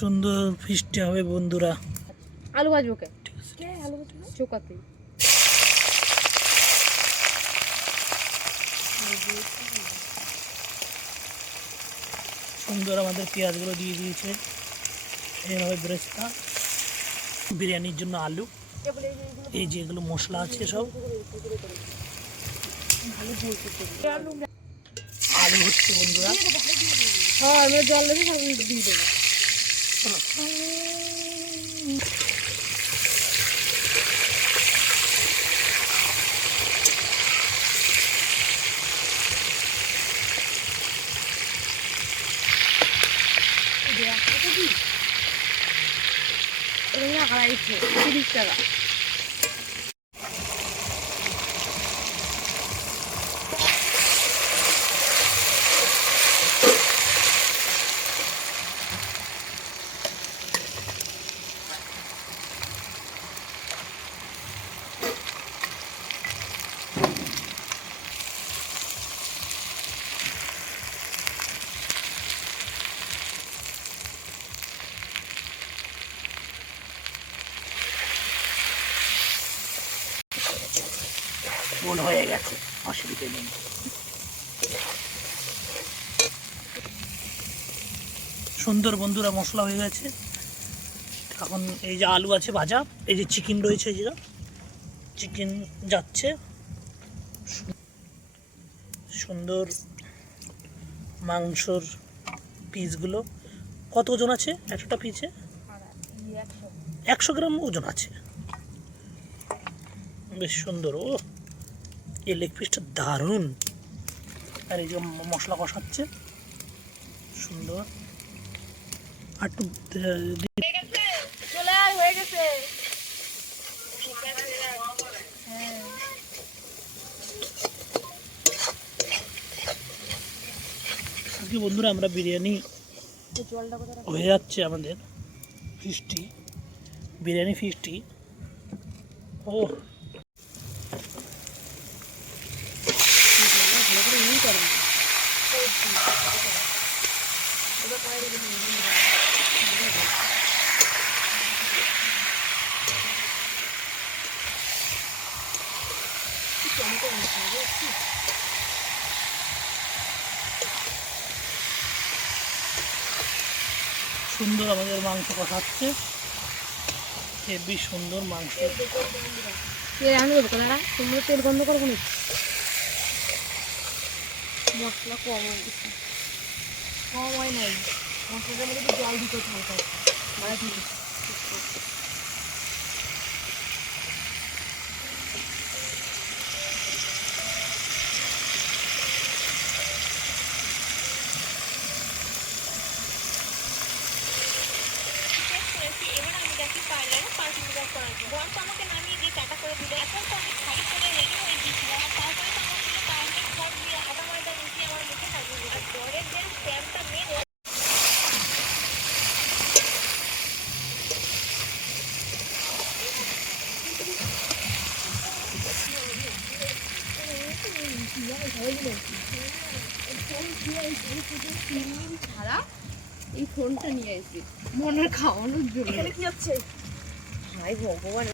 সুন্দর ফিস্টি হবে বন্ধুরা। আলু ভাজবো কে? আলু ভাজবো চোকাতে। সুন্দর আমাদের পেঁয়াজগুলো দিয়ে দিয়েছে। এইভাবে ব্রেস্তা বিরিয়ানির জন্য আলু, এই যেগুলো মশলা আছে সব আলু হচ্ছে বন্ধুরা। হ্যাঁ আমরা জল দেবো দিয়ে দেবো। আড়াইশো 30 টাকা। মন হয়ে গেছে, অসুবিধা নেই। সুন্দর বন্ধুরা মশলা হয়ে গেছে। এখন এই যে আলু আছে ভাজা, এই যে চিকেন রয়েছে, এই যে চিকেন যাচ্ছে। সুন্দর মাংসর পিসগুলো কত ওজন আছে? একটা পিসে 100 গ্রাম ওজন আছে। বেশ সুন্দর। ও এই লেগ পিসটা দারুণ। আর এই যে মশলা কষাচ্ছে সুন্দর। আর একটু চলে আয়, হয়ে গেছে। আজকে বন্ধুরা আমরা বিরিয়ানি হয়ে যাচ্ছে আমাদের ফিস্টি, বিরিয়ানি ফিস্টি। ও সুন্দর আমাদের মাংস কষাচ্ছে, হেবি সুন্দর মাংস। আমি দেবো না, তোমরা তেল বন্ধ করবো না। মশলা কম হয়ে গেছে। কম হয় নাই, মশলাটার মধ্যে একটু জল দিতে হালকা মানে ঠিক। এবার আমি যাচ্ছি পার্লারে 5 মিনিট করার জন্য। তো আমাকে নামিয়ে দিয়ে টাকা করে দিল। এখন তো আমি শাড়ি পরে রেডি হয়ে গিয়েছিলাম, আর তারপরে তো আমার ছিল পার্লার সব দিয়ে আটা ময়দা মিশিয়ে আমার মুখে লাগিয়ে দিল। আর জ্বরের যে স্প্যামটা মেরে ছাড়া এই ফোনটা নিয়ে এসেছি মনের খাওয়ানোর জন্য। কি হচ্ছে? হাই ভগবান।